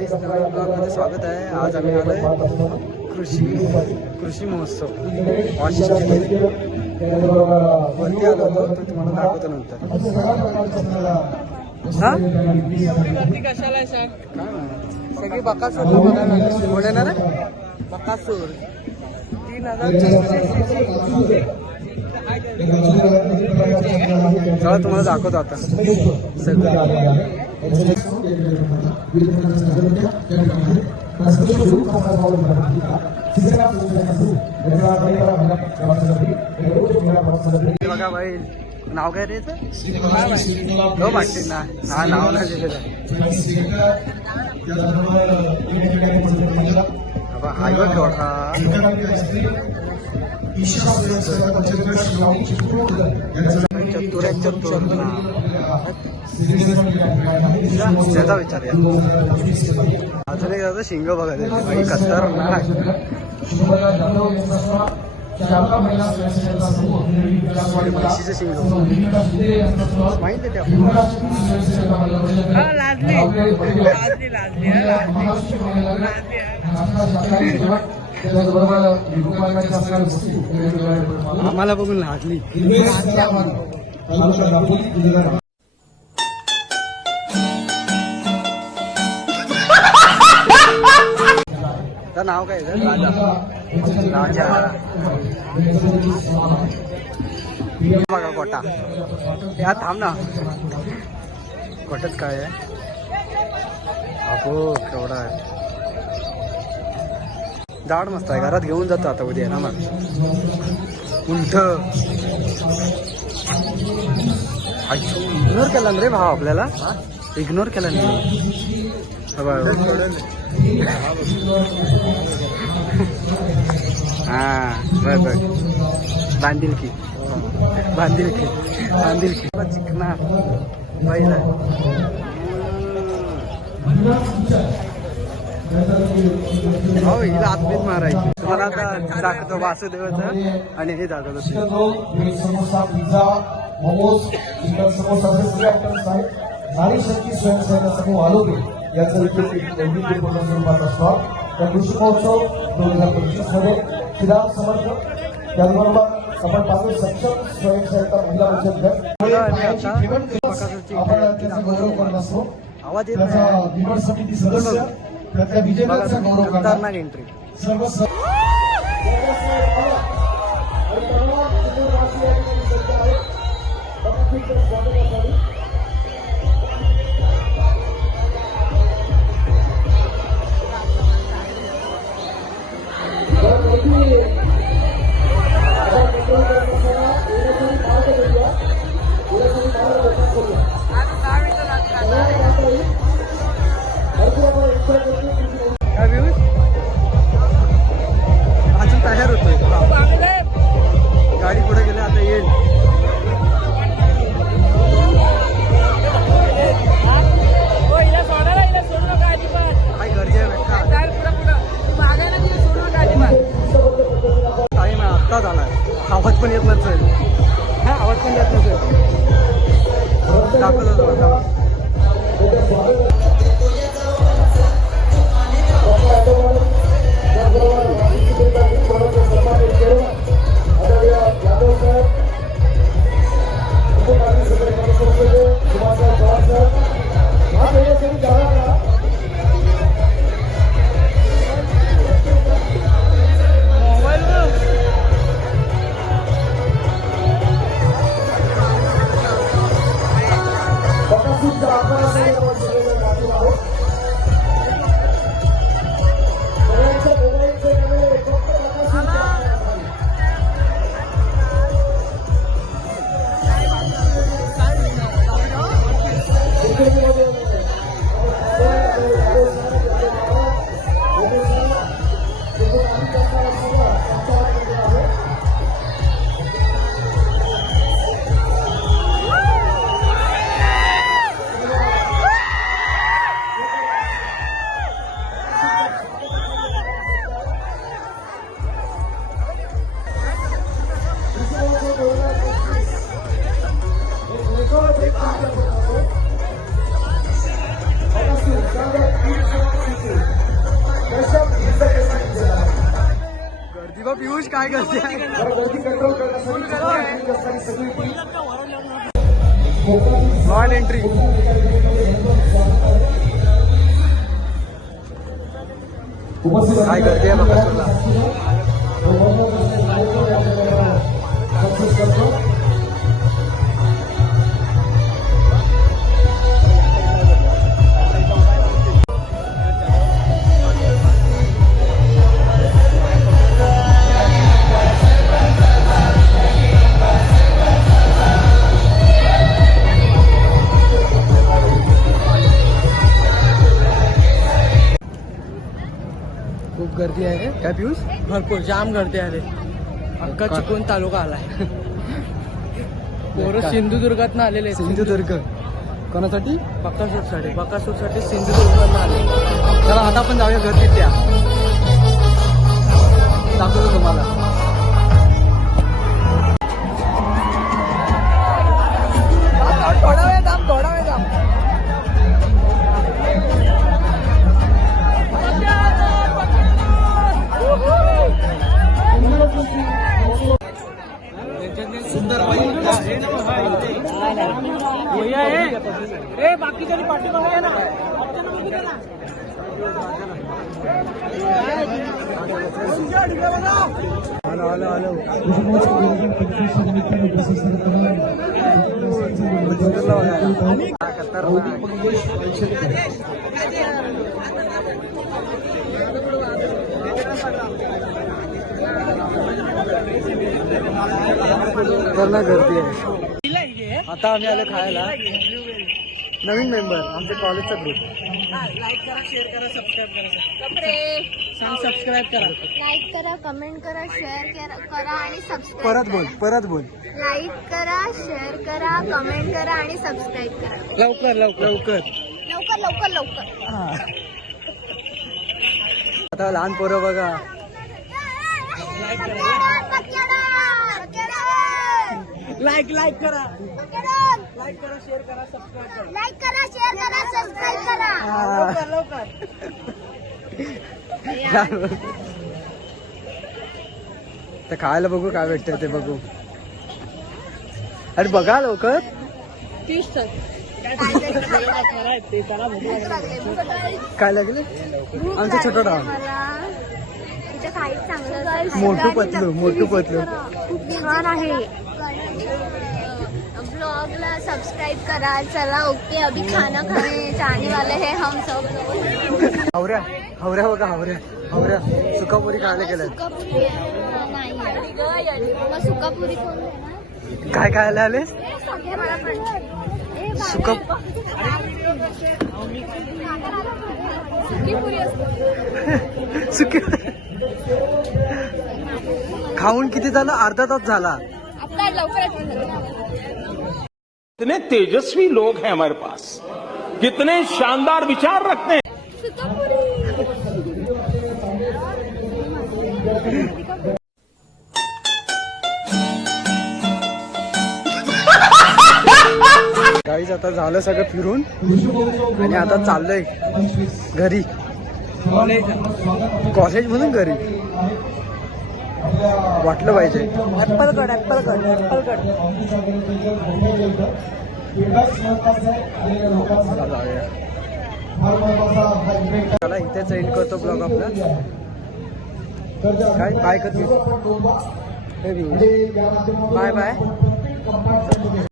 गाईस, नवीन ब्लॉगमध्ये स्वागत आहे. आज आम्ही आलोय कृषी महोत्सव वाशिष्ठमध्ये वरती आलो होतो, तो तुम्हाला दाखवतो नंतर. हा कशाला आहे सर? सगळी बकासूरला बघायला कोण येणार आहे? बकासूर 3000. चला तुम्हाला दाखवतो आता सगळं. बघा भाई, नाव काय द्यायचं? हो वाटते ना, हा नाव नाही दिलेलं. हाय बघ केवढा चतुर आहे, चतुर. त्याचा विचार या अजून एक जातं शिंग बघायचं कत्तर म्हशीचं शिंग माहिती आहे आम्हाला बघून लाजली. तर नाव काय राजा बघा कोटा. या थांब ना, कोट्यात काय आहे? अहो केवढा आहे, झाड मस्त आहे. घरात घेऊन जातो आता उद्या ना. मग उंट इग्नोर केला रे भाव आपल्याला, इग्नोर केला नाही. हा बघ बघ, बांधिलकी बांधिलकी बांधिलकी चिकना पहिला. हो हिला आत्मीच मारायची. तुम्हाला आता दाखवतो वासुदेवाचं आणि हे दाखवतो नारी शक्ती स्वयंसेवक समूह आलोके याचं वैविध्यपूर्ण स्वरूपात असणार. त्या कृषी महोत्सव 2025 मध्ये श्रीराम समर्थ, त्याचबरोबर आपण पाहतो सक्षम स्वयंसेविका महिला बचत गट गौरव करत असतो. आवाज येत त्याचा निवड समिती सदस्य, त्याच्या विजेत्यांचा गौरव करणार. एंट्री सर्व अजून तयार होतोय. गाडी पुढे गेले, आता येईल. काय गरजे टाईम आहे, आत्ता झालाय. आवाज पण येत नसेल. हा आवाज पण येत नसेल. दाखवतो काय गर्दी आहे. गर्दी कंट्रोल करण्यासाठी सगळी टीम रॉयल एंट्री. काय गर्दी आहे बकासूरला. खूप गर्दी आहे काय पियुष. भरपूर जाम गर्दी आहे रे. अख्खा चिपळूण तालुका आलाय. पोरं सिंधुदुर्गात आलेले. सिंधुदुर्ग कोणासाठी. बकासूरसाठी सिंधुदुर्गात आले. चला आता आपण जाऊया गर्दीत त्या दाखवतो तुम्हाला. थोडा वेळ थांब. सुंदर बाकीच्या पाठी बघा ना. आलो खतरनाक गर्दी आहे. आता आम्ही आलो खायला. नवीन मेंबर आमच्या कॉलेजचा ग्रुप. लाईक करा, शेअर करा, सबस्क्राईब करा. सबस्क्राईब करा, लाईक करा, कमेंट करा, शेअर करा आणि सबस्क्राईब. परत बोल. लाईक करा, शेअर करा, कमेंट करा आणि सबस्क्राईब करा. लवकर. आता लहान पोरं बघा. लाईक करा, शेअर करा, सबस्क्राईब करा. लवकर. तर खायला बघू काय भेटतंय ते बघू. अरे बघा लवकर. काय लागले आमचं छोटं डाव. मोठू पतलू खूप छान आहे. ब्लॉगला सबस्क्राईब करा. चला ओके, अभी खाना खाने जाने वाले हैं हम सब लोग. हवऱ्या बघा. हवऱ्या सुकापुरी खायला गेलाय. मग सुकापुरी कोण देणार. काय खायला आले. सुकी खाऊन किती झालं. अर्धा तास झाला. कितने तेजस्वी लोग हैं हमारे पास, कितने शानदार विचार रखते हैं. गाईज आता झालं सगळं फिरून आणि आता चाललंय घरी. कॉलेज मधून घरी. वाटलं पाहिजे. Apple cut. चला इथेच एंड करतो ब्लॉग आपला. काय करतो. बाय.